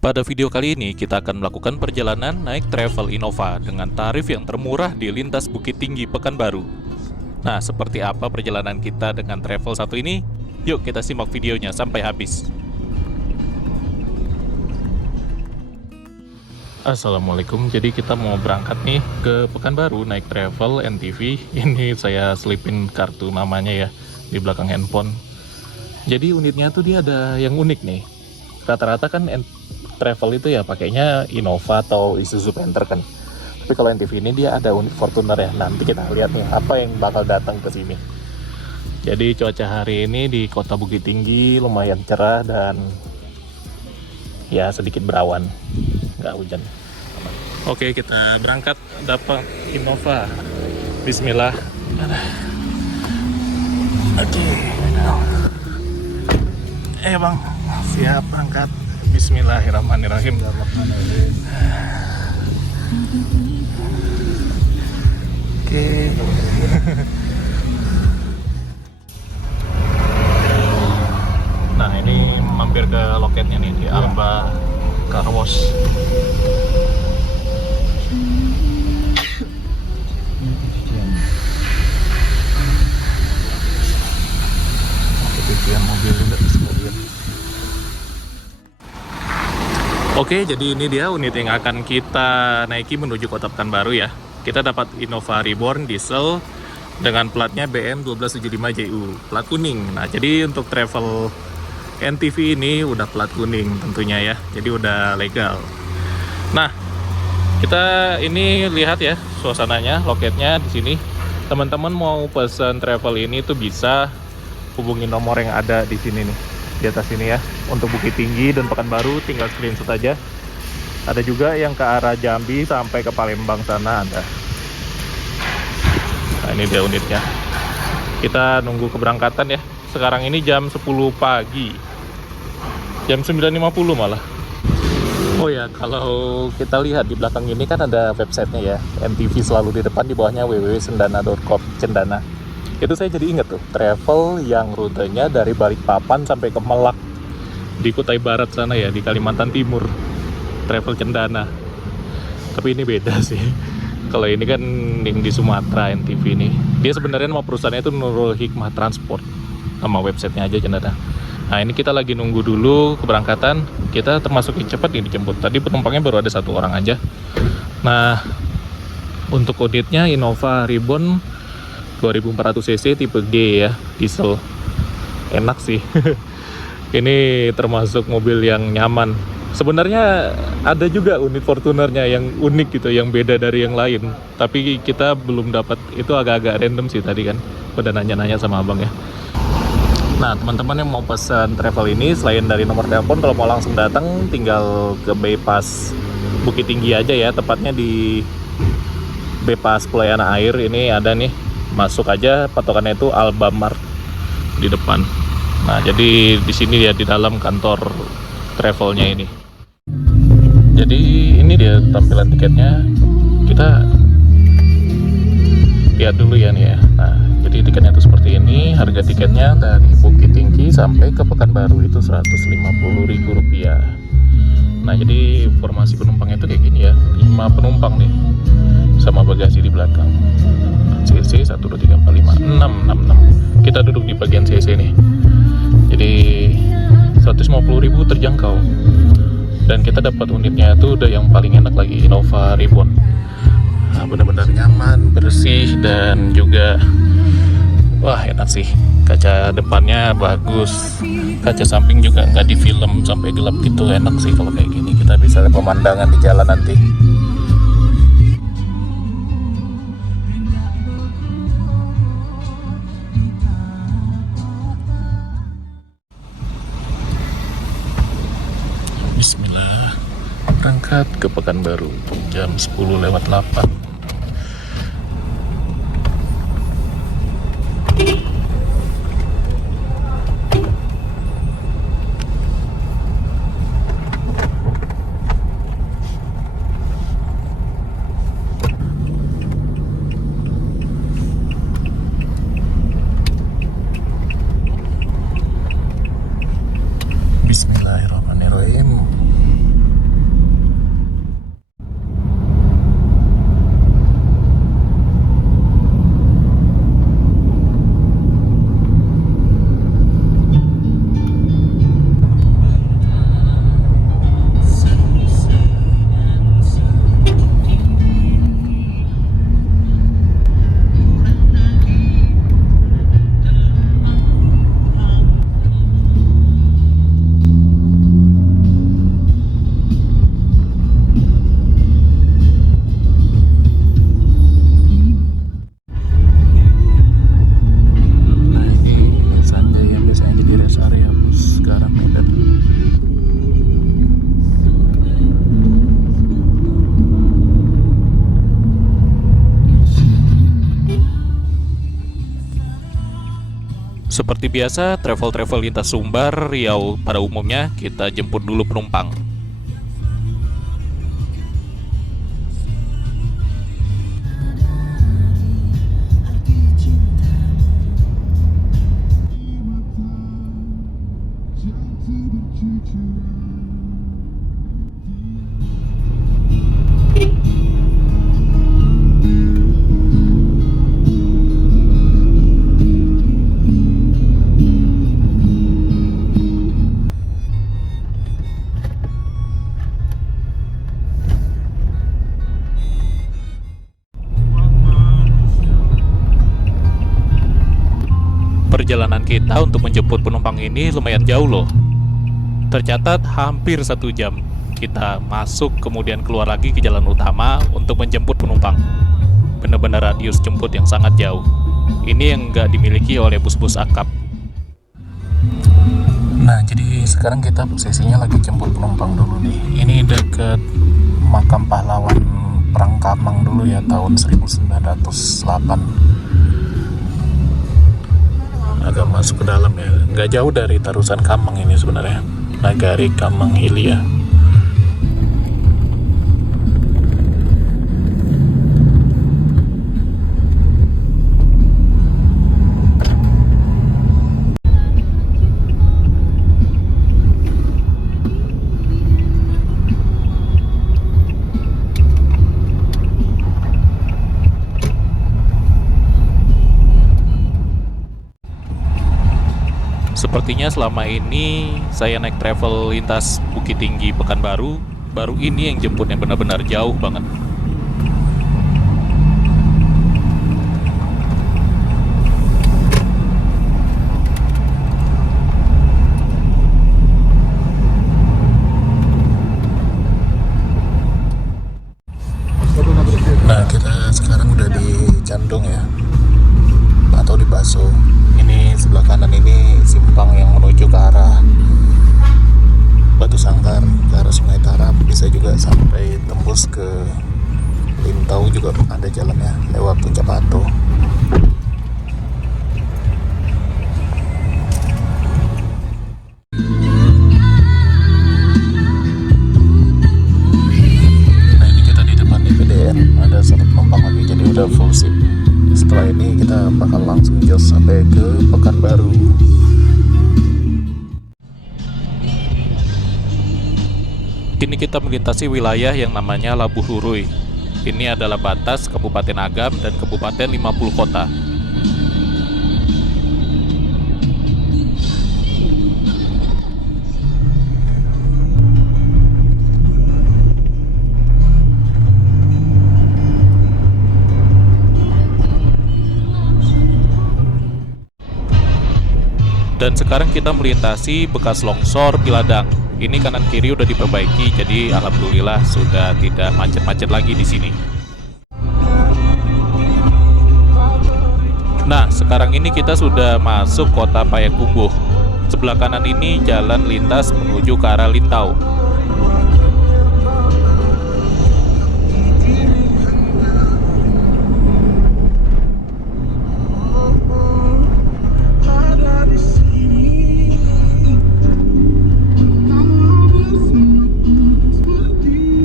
Pada video kali ini, kita akan melakukan perjalanan naik travel Innova dengan tarif yang termurah di lintas Bukit Tinggi Pekanbaru. Nah, seperti apa perjalanan kita dengan travel satu ini? Yuk kita simak videonya sampai habis. Assalamualaikum, jadi kita mau berangkat nih ke Pekanbaru naik travel NTV. Ini saya selipin kartu namanya ya di belakang handphone. Jadi unitnya tuh dia ada yang unik nih. Rata-rata kan travel itu ya pakainya Innova atau Isuzu Panther kan. Tapi kalau NTV ini dia ada unit Fortuner ya. Nanti kita lihat nih apa yang bakal datang ke sini. Jadi cuaca hari ini di Kota Bukit Tinggi lumayan cerah dan ya sedikit berawan, nggak hujan. Oke, kita berangkat dapat Innova. Bismillah. Oke. Bang, siap berangkat. Bismillahirrahmanirrahim. Oke. Nah, ini mampir ke loketnya nih di Alba Car Wash. Cucian mobil juga sekalian. Oke, jadi ini dia unit yang akan kita naiki menuju Kota Pekanbaru ya. Kita dapat Innova Reborn diesel dengan platnya BM 1275JU, plat kuning. Nah, jadi untuk travel NTV ini udah plat kuning tentunya ya. Jadi udah legal. Nah, kita ini lihat ya suasananya, loketnya di sini. Teman-teman mau pesan travel ini tuh bisa hubungi nomor yang ada di sini nih, di atas sini ya. Untuk Bukit Tinggi dan Pekanbaru tinggal screenshot aja. Ada juga yang ke arah Jambi sampai ke Palembang sana ada. Nah, ini dia unitnya. Kita nunggu keberangkatan ya. Sekarang ini jam 10 pagi. Jam 9.50 malah. Oh ya, kalau kita lihat di belakang ini kan ada websitenya ya. NTV selalu di depan, di bawahnya www.cendana.com, Cendana. Itu saya jadi inget tuh, travel yang rutenya dari Balikpapan sampai ke Melak di Kutai Barat sana ya, di Kalimantan Timur. Travel Cendana. Tapi ini beda sih. Kalau ini kan yang di Sumatera NTV ini. Dia sebenarnya nama perusahaannya itu Nurul Hikmah Transport. Nama websitenya aja Cendana. Nah, ini kita lagi nunggu dulu keberangkatan. Kita termasuk yang cepat nih dijemput. Tadi penumpangnya baru ada 1 orang aja. Nah, untuk unitnya Innova Reborn 2400 cc tipe G ya, diesel. Enak sih. Ini termasuk mobil yang nyaman. Sebenarnya ada juga unit Fortunernya yang unik gitu, yang beda dari yang lain. Tapi kita belum dapat, itu agak-agak random sih tadi kan. Udah nanya-nanya sama abang ya. Nah, teman-teman yang mau pesan travel ini, selain dari nomor telepon, kalau mau langsung datang tinggal ke bypass Bukit Tinggi aja ya. Tepatnya di bypass Pulayana Air ini ada nih. Masuk aja, patokannya itu Alfamart di depan. Nah, jadi di sini ya, di dalam kantor travelnya ini. Jadi ini dia tampilan tiketnya. Kita lihat dulu ya nih ya. Nah, jadi tiketnya itu seperti ini. Harga tiketnya dari Bukit Tinggi sampai ke Pekanbaru itu Rp150.000. Nah, jadi informasi penumpangnya itu kayak gini ya. 5 penumpang nih, sama bagasi di belakang. CC 1, 2, 3, 4, 5, 6. Kita duduk di bagian CC nih. Jadi 150.000 terjangkau. Dan kita dapat unitnya itu udah yang paling enak lagi, Innova Reborn. Nah, benar-benar nyaman, bersih, dan juga wah, enak sih. Kaca depannya bagus. Kaca samping juga nggak di film sampai gelap gitu. Enak sih kalau kayak gini. Kita bisa lihat pemandangan di jalan nanti. Bismillah, berangkat ke Pekanbaru jam 10:08. Bismillahirrahmanirrahim. Seperti biasa, travel-travel lintas Sumbar, Riau pada umumnya kita jemput dulu penumpang. Perjalanan kita untuk menjemput penumpang ini lumayan jauh loh. Tercatat hampir 1 jam. Kita masuk kemudian keluar lagi ke jalan utama untuk menjemput penumpang. Benar-benar radius jemput yang sangat jauh. Ini yang nggak dimiliki oleh bus-bus akap. Nah, jadi sekarang kita posisinya lagi jemput penumpang dulu nih. Ini deket makam pahlawan Perang Kamang dulu ya, tahun 1908. Agak masuk ke dalam ya, nggak jauh dari Tarusan Kamang ini sebenarnya, Nagari Kamang Hilia. Sepertinya selama ini saya naik travel lintas Bukit Tinggi Pekanbaru, baru ini yang jemput yang benar-benar jauh banget. Nah, kita sekarang udah di Candong ya, atau di Baso. Ini sebelah kanan ini simpang yang menuju ke arah Batu Sangkar, ke arah Sungai Tarap. Bisa juga sampai tembus ke Lintau, juga ada jalannya lewat Puncak Batu. Nah, ini kita di depan IPDN, ada satu penumpang lagi, jadi udah full ship. Setelah ini kita bakal langsung jos sampai ke Pekanbaru. Kini kita melintasi wilayah yang namanya Labuh Lurui. Ini adalah batas Kabupaten Agam dan Kabupaten 50 Kota. Dan sekarang kita melintasi bekas longsor Piladang. Ini kanan kiri udah diperbaiki, jadi alhamdulillah sudah tidak macet-macet lagi di sini. Nah, sekarang ini kita sudah masuk kota Payakumbuh. Sebelah kanan ini jalan lintas menuju ke arah Lintau.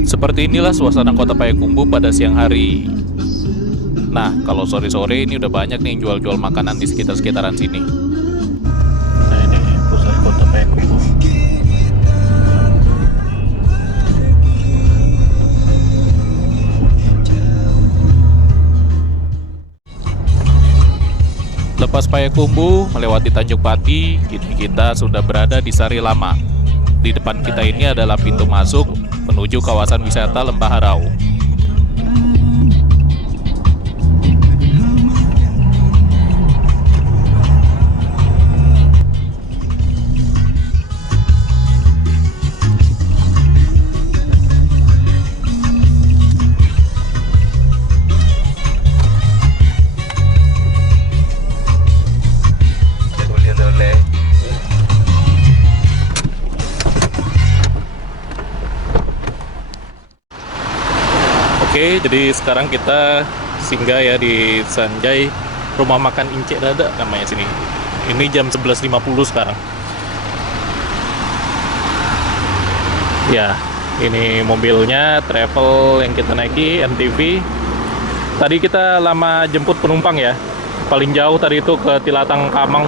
Seperti inilah suasana kota Payakumbuh pada siang hari. Nah, kalau sore-sore ini udah banyak nih yang jual-jual makanan di sekitar-sekitaran sini. Nah, ini pusat kota Payakumbuh. Lepas Payakumbuh, melewati Tanjung Pati, kini kita sudah berada di Sari Lama. Di depan kita ini adalah pintu masuk menuju kawasan wisata Lembah Harau. Oke, jadi sekarang kita singgah ya di Sanjay, rumah makan Incek Dada namanya sini. Ini jam 11.50 sekarang. Ya, ini mobilnya travel yang kita naiki, NTV. Tadi kita lama jemput penumpang ya. Paling jauh tadi itu ke Tilatang Kamang.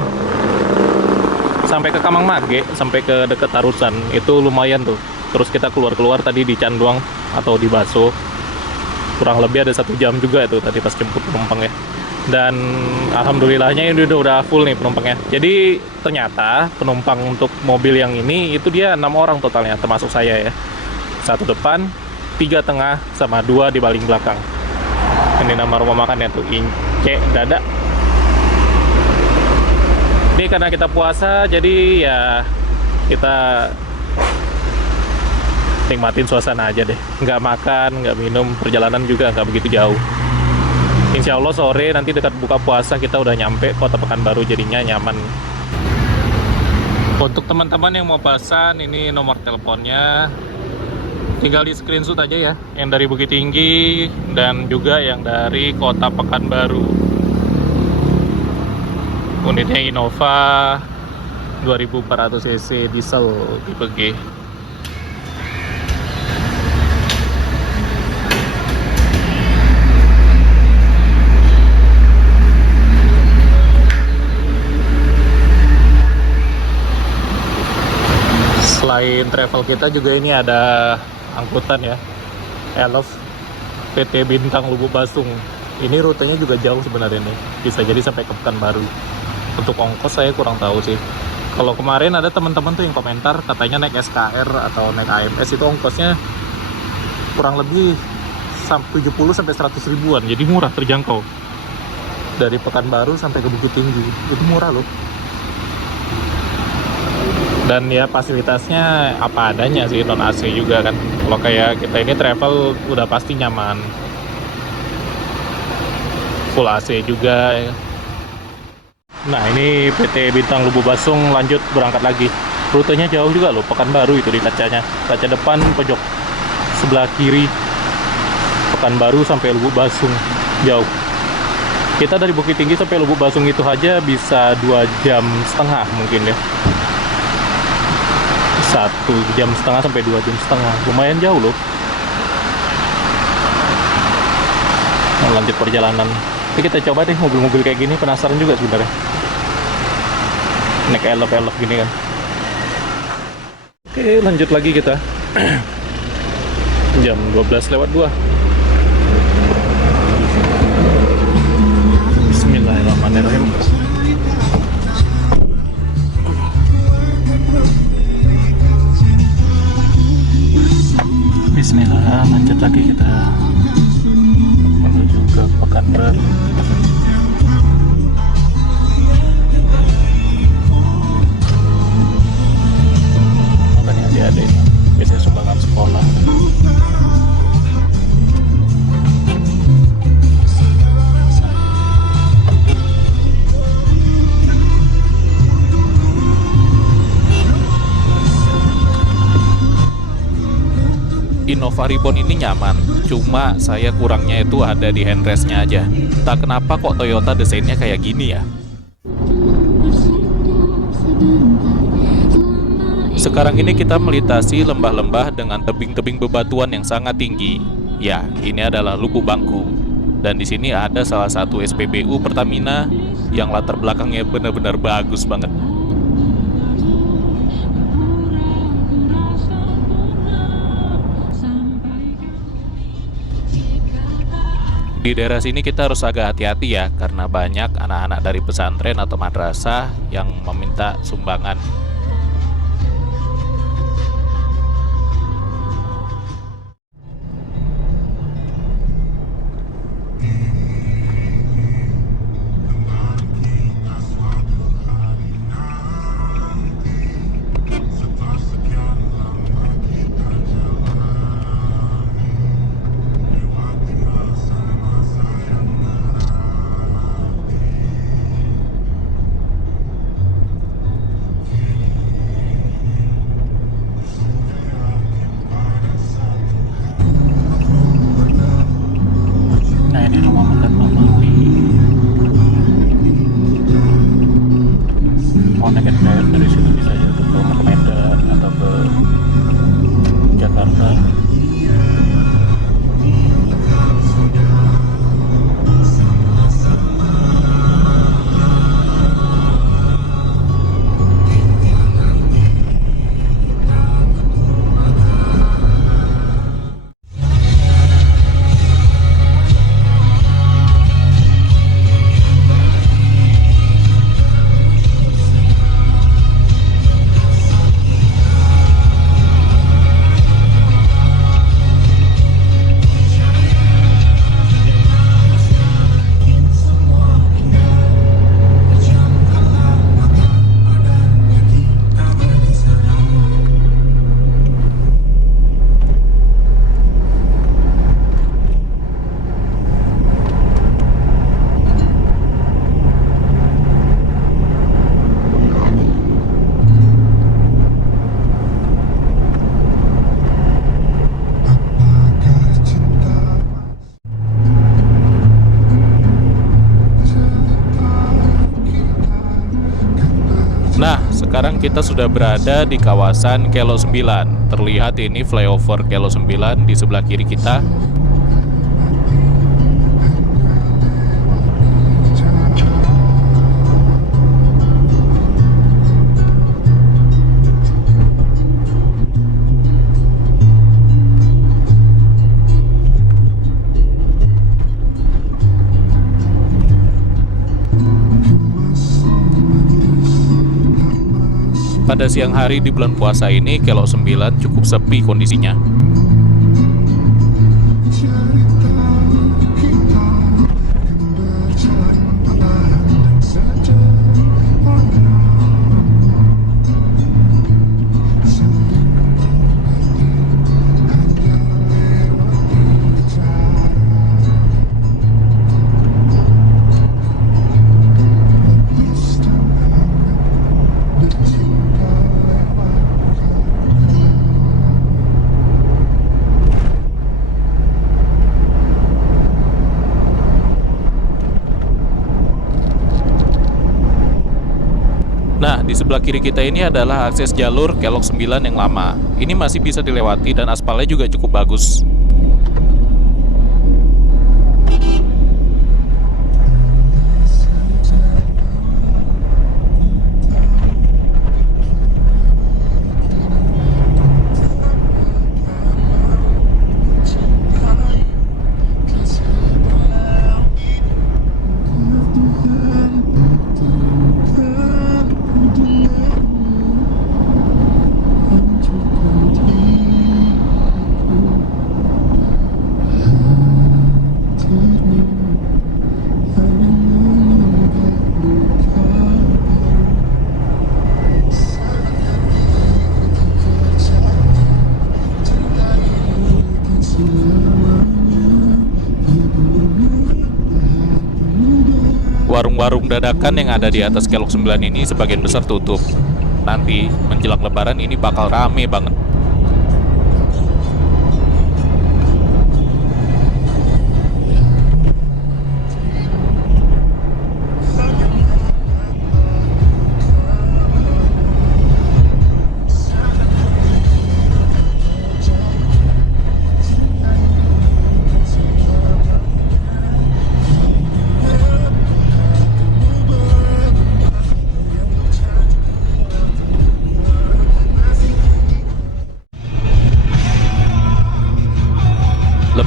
Sampai ke Kamang Mage, sampai ke dekat Tarusan. Itu lumayan tuh. Terus kita keluar-keluar tadi di Canduang atau di Baso. Kurang lebih ada 1 jam juga itu tadi pas jemput penumpang ya. Dan alhamdulillahnya ini udah full nih penumpangnya. Jadi ternyata penumpang untuk mobil yang ini itu dia 6 orang totalnya, termasuk saya ya. 1 depan, 3 tengah, sama 2 di paling belakang. Ini nama rumah makannya tuh, Ince Dada. Ini karena kita puasa, jadi ya kita nikmatin suasana aja deh. Nggak makan, nggak minum, perjalanan juga nggak begitu jauh. Insya Allah sore nanti dekat buka puasa kita udah nyampe Kota Pekanbaru, jadinya nyaman. Untuk teman-teman yang mau pesan, ini nomor teleponnya. Tinggal di screenshot aja ya, yang dari Bukit Tinggi dan juga yang dari Kota Pekanbaru. Unitnya Innova 2400 cc diesel tipe G. Selain travel kita juga ini ada angkutan ya, Elf PT Bintang Lubuk Basung. Ini rutenya juga jauh sebenarnya nih, bisa jadi sampai ke Pekanbaru. Untuk ongkos saya kurang tahu sih. Kalau kemarin ada teman-teman tuh yang komentar katanya naik SKR atau naik AMS itu ongkosnya kurang lebih 70 sampai 100 ribuan, jadi murah, terjangkau. Dari Pekanbaru sampai ke Bukit Tinggi itu murah loh. Dan ya fasilitasnya apa adanya sih, non AC juga kan. Kalau kayak kita ini travel udah pasti nyaman, full AC juga. Nah ini PT Bintang Lubuk Basung lanjut berangkat lagi. Rutenya jauh juga loh, Pekanbaru itu di kacanya. Kaca depan pojok sebelah kiri, Pekanbaru sampai Lubuk Basung, jauh. Kita dari Bukit Tinggi sampai Lubuk Basung itu aja bisa 2,5 jam mungkin ya. 1,5 jam sampai 2,5 jam, lumayan jauh loh. Nah, lanjut perjalanan. Ini kita coba deh mobil-mobil kayak gini, penasaran juga sebenarnya. Naik elf-elf gini kan. Oke, lanjut lagi kita. Jam 12:02. Bismillahirrahmanirrahim. Bismillah, lanjut lagi kita menuju ke Pekanbaru. Makanya adik-adik biasanya sumbangan sekolah. Innova Reborn ini nyaman, cuma saya kurangnya itu ada di handrestnya aja. Entah kenapa kok Toyota desainnya kayak gini ya. Sekarang ini kita melintasi lembah-lembah dengan tebing-tebing bebatuan yang sangat tinggi. Ya, ini adalah Lubuk Bangku. Dan di sini ada salah satu SPBU Pertamina yang latar belakangnya benar-benar bagus banget. Di daerah sini kita harus agak hati-hati ya, karena banyak anak-anak dari pesantren atau madrasah yang meminta sumbangan. sekarang kita sudah berada di kawasan Kelo 9. Terlihat ini flyover Kelo 9 di sebelah kiri kita. Pada siang hari di bulan puasa ini, Kelo 9 cukup sepi kondisinya. Nah, di sebelah kiri kita ini adalah akses jalur Kelok 9 yang lama. Ini masih bisa dilewati dan aspalnya juga cukup bagus. Warung-warung dadakan yang ada di atas Kelok 9 ini sebagian besar tutup. Nanti menjelang lebaran ini bakal rame banget.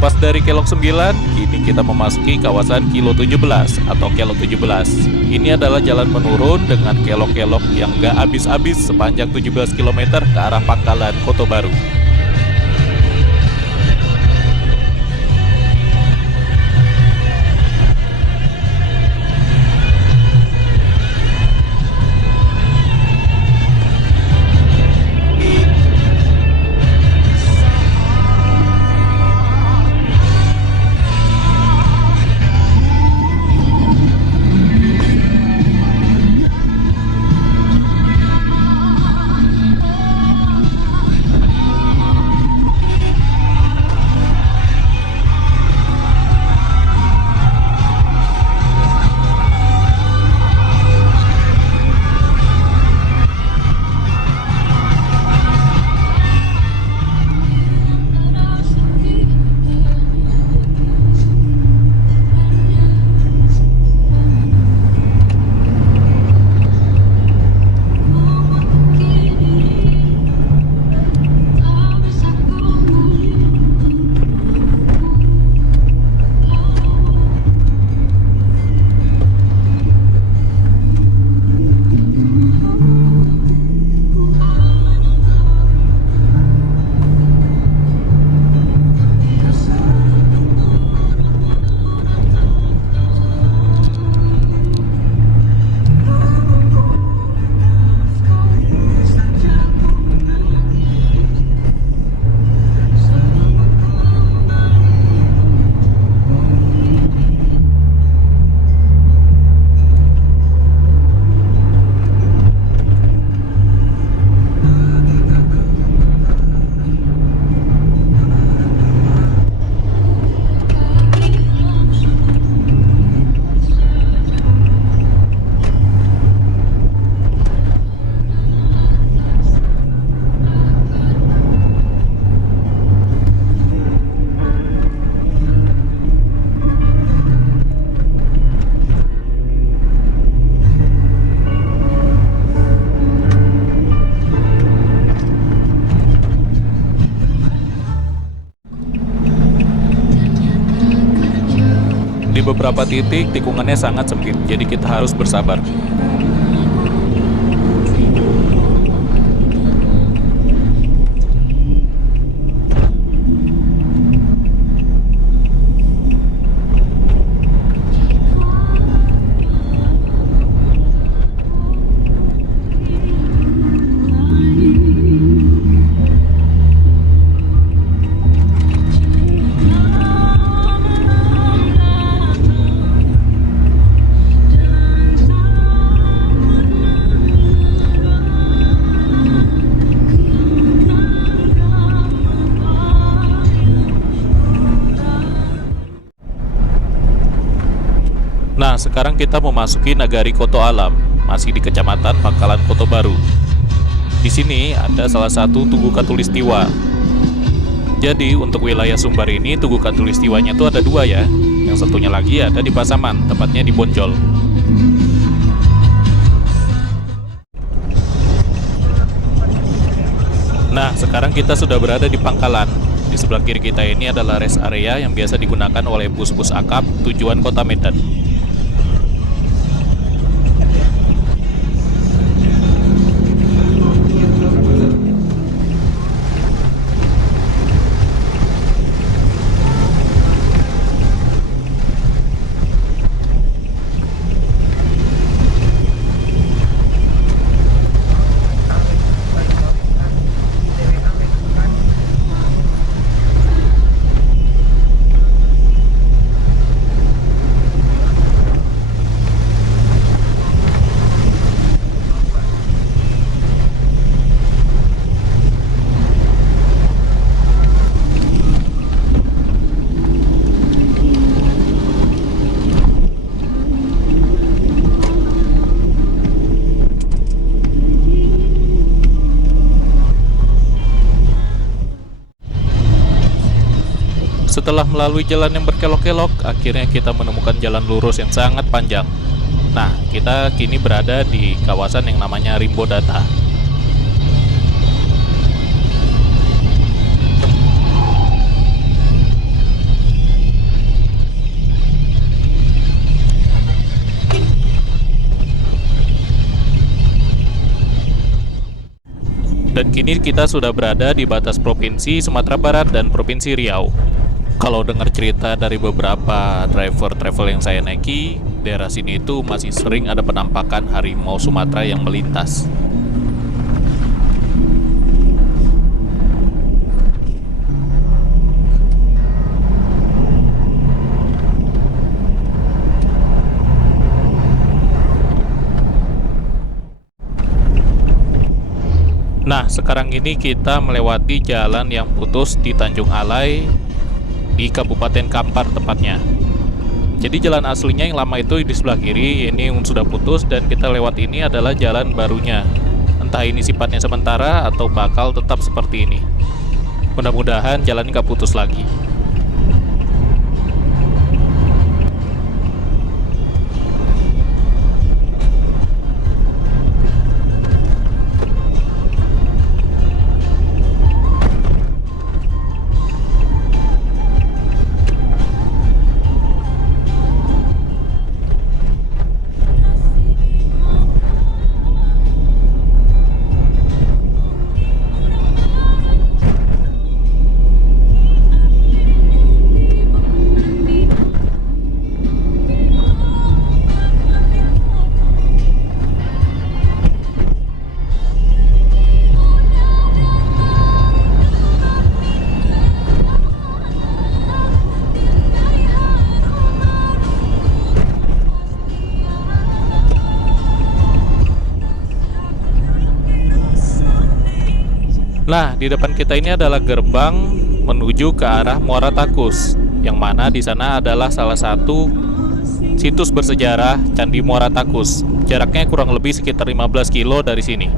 Lepas dari Kelok 9, kini kita memasuki kawasan Kilo 17 atau Kelok 17. Ini adalah jalan menurun dengan kelok-kelok yang gak habis-habis sepanjang 17 km ke arah Pangkalan Kota Baru. Di beberapa titik tikungannya sangat sempit, jadi kita harus bersabar. Nah, sekarang kita memasuki Nagari Koto Alam, masih di Kecamatan Pangkalan Koto Baru. Di sini ada salah satu Tugu Katulistiwa. Jadi, untuk wilayah Sumbar ini, Tugu Katulistiwanya itu ada dua ya. Yang satunya lagi ada di Pasaman, tepatnya di Bonjol. Nah, sekarang kita sudah berada di Pangkalan. Di sebelah kiri kita ini adalah rest area yang biasa digunakan oleh bus-bus akap tujuan Kota Medan. Setelah melalui jalan yang berkelok-kelok, akhirnya kita menemukan jalan lurus yang sangat panjang. Nah, kita kini berada di kawasan yang namanya Rimbodata. Dan kini kita sudah berada di batas Provinsi Sumatera Barat dan Provinsi Riau. Kalau dengar cerita dari beberapa driver travel yang saya naiki, daerah sini itu masih sering ada penampakan harimau Sumatera yang melintas. Nah, sekarang ini kita melewati jalan yang putus di Tanjung Alai, di Kabupaten Kampar tepatnya. Jadi jalan aslinya yang lama itu di sebelah kiri, ini sudah putus dan kita lewat ini adalah jalan barunya. Entah ini sifatnya sementara atau bakal tetap seperti ini. Mudah-mudahan jalan nggak putus lagi. Nah, di depan kita ini adalah gerbang menuju ke arah Muara Takus, yang mana di sana adalah salah satu situs bersejarah Candi Muara Takus. Jaraknya kurang lebih sekitar 15 kilo dari sini.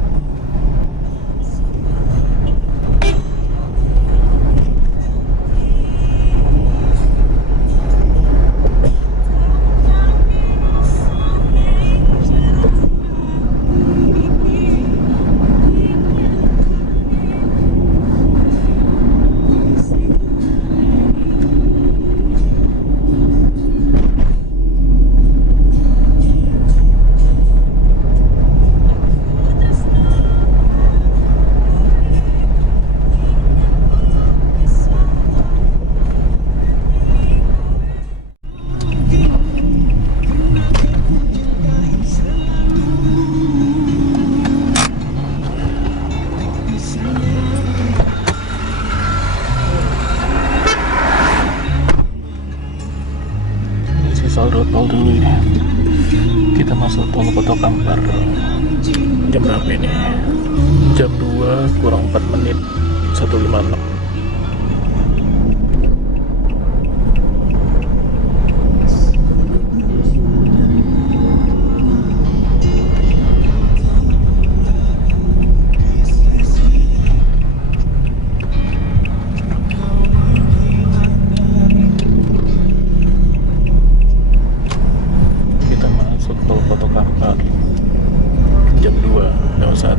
tol dulu ya. Kita masuk tol Poto Kampar. Jam berapa ini? Jam 2 kurang 4 menit 156. Kita masuk tol Poto Kampar. Jam 2:01.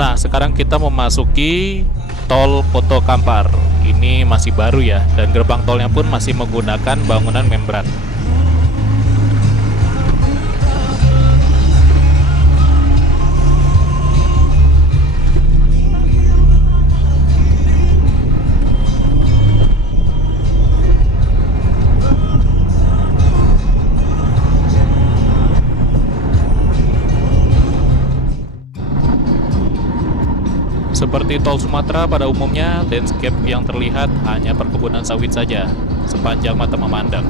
Nah, sekarang kita memasuki tol Poto Kampar. Ini masih baru ya, dan gerbang tolnya pun masih menggunakan bangunan membran. Seperti tol Sumatera pada umumnya, landscape yang terlihat hanya perkebunan sawit saja, sepanjang mata memandang.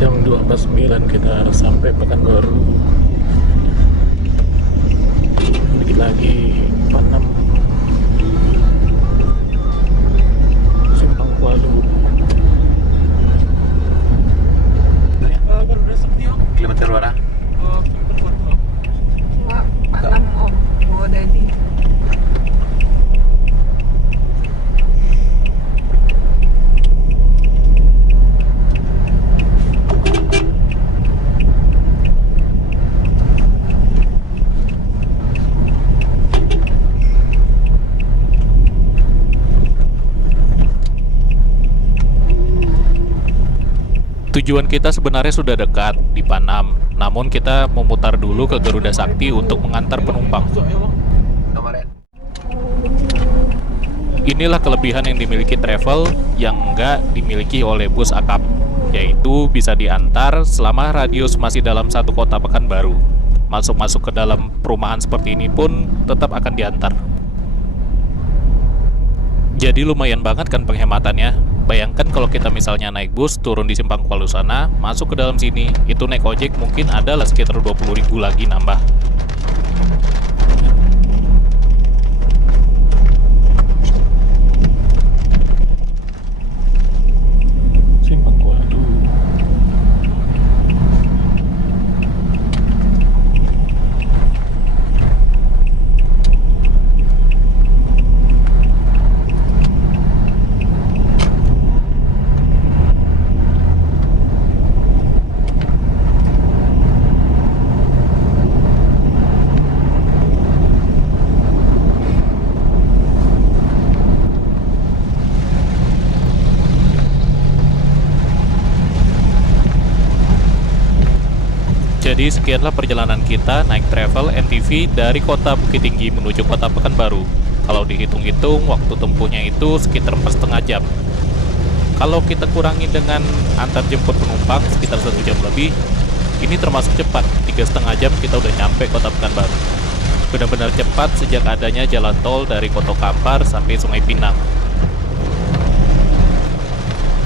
Jam 2.49 kita sampai Pekanbaru. Dikit lagi 46 Simpang Kualu. Kilometer berapa? Pak Lam Om, bawa Dadi. Tujuan kita sebenarnya sudah dekat di Panam, namun kita memutar dulu ke Garuda Sakti untuk mengantar penumpang. Inilah kelebihan yang dimiliki travel yang nggak dimiliki oleh bus akap, yaitu bisa diantar selama radius masih dalam satu kota Pekanbaru. Masuk-masuk ke dalam perumahan seperti ini pun tetap akan diantar. Jadi lumayan banget kan penghematannya. Bayangkan kalau kita misalnya naik bus, turun di Simpang Kuala sana, masuk ke dalam sini, itu naik ojek mungkin adalah sekitar 20.000 lagi nambah. Simpang Kuala. Jadi sekianlah perjalanan kita naik travel NTV dari kota Bukit Tinggi menuju kota Pekanbaru. Kalau dihitung-hitung, waktu tempuhnya itu sekitar 4,5 jam. Kalau kita kurangi dengan antar jemput penumpang sekitar 1 jam lebih, ini termasuk cepat. 3,5 jam kita udah nyampe kota Pekanbaru. Benar-benar cepat sejak adanya jalan tol dari Kota Kampar sampai Sungai Pinang.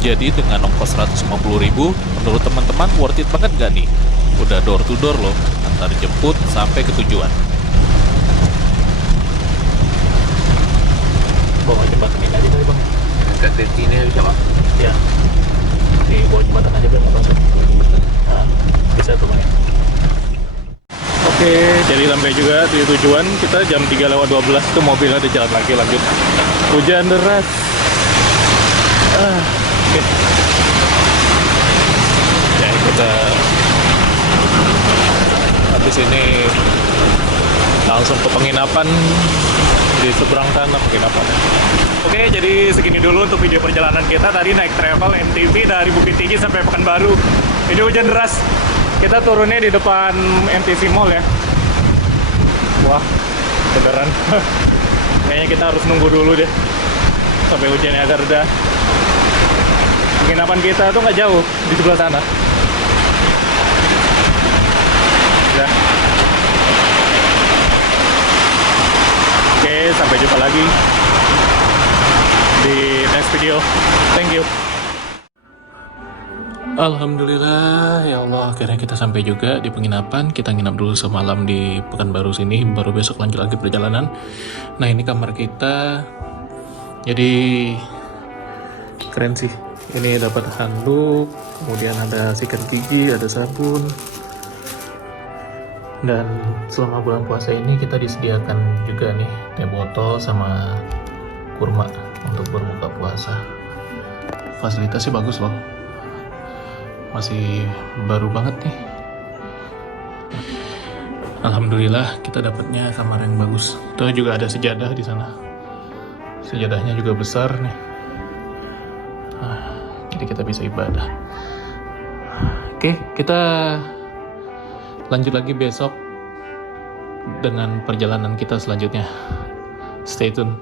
Jadi dengan ongkos 150.000, menurut teman-teman worth it banget gak nih? Udah door to door loh, antar jemput sampai ke tujuan. Bawa jembatan ini aja kali bang. Dekat titik ini bisa pak? Ya, di bawah jembatan aja biar nggak masuk. Nah, bisa tuh bang ya. Oke, jadi sampai juga di tujuan. Kita jam 3:12 tuh mobil ada jalan lagi lanjut. Hujan deras. Oke. Ya kita habis ini langsung ke penginapan di seberang sana penginapannya. Oke, jadi segini dulu untuk video perjalanan kita tadi naik travel MTV dari Bukit Tinggi sampai Pekanbaru. Ini hujan deras. Kita turunnya di depan MTC Mall ya. Wah, beneran. Kayaknya kita harus nunggu dulu deh sampai hujannya agak reda. Penginapan kita tuh nggak jauh di sebelah sana. Ya. Oke, sampai jumpa lagi di next video. Thank you. Alhamdulillah, ya Allah, akhirnya kita sampai juga di penginapan. Kita nginap dulu semalam di Pekanbaru sini, baru besok lanjut lagi perjalanan. Nah, ini kamar kita. Jadi keren sih. Ini dapat handuk, kemudian ada sikat gigi, ada sabun. Dan selama bulan puasa ini kita disediakan juga nih teh botol sama kurma untuk berbuka puasa. Fasilitasnya bagus loh. Masih baru banget nih. Alhamdulillah kita dapatnya kamar yang bagus. Tuh juga ada sejadah di sana. Sejadahnya juga besar nih. Jadi kita bisa ibadah. Oke, kita lanjut lagi besok dengan perjalanan kita selanjutnya. Stay tune.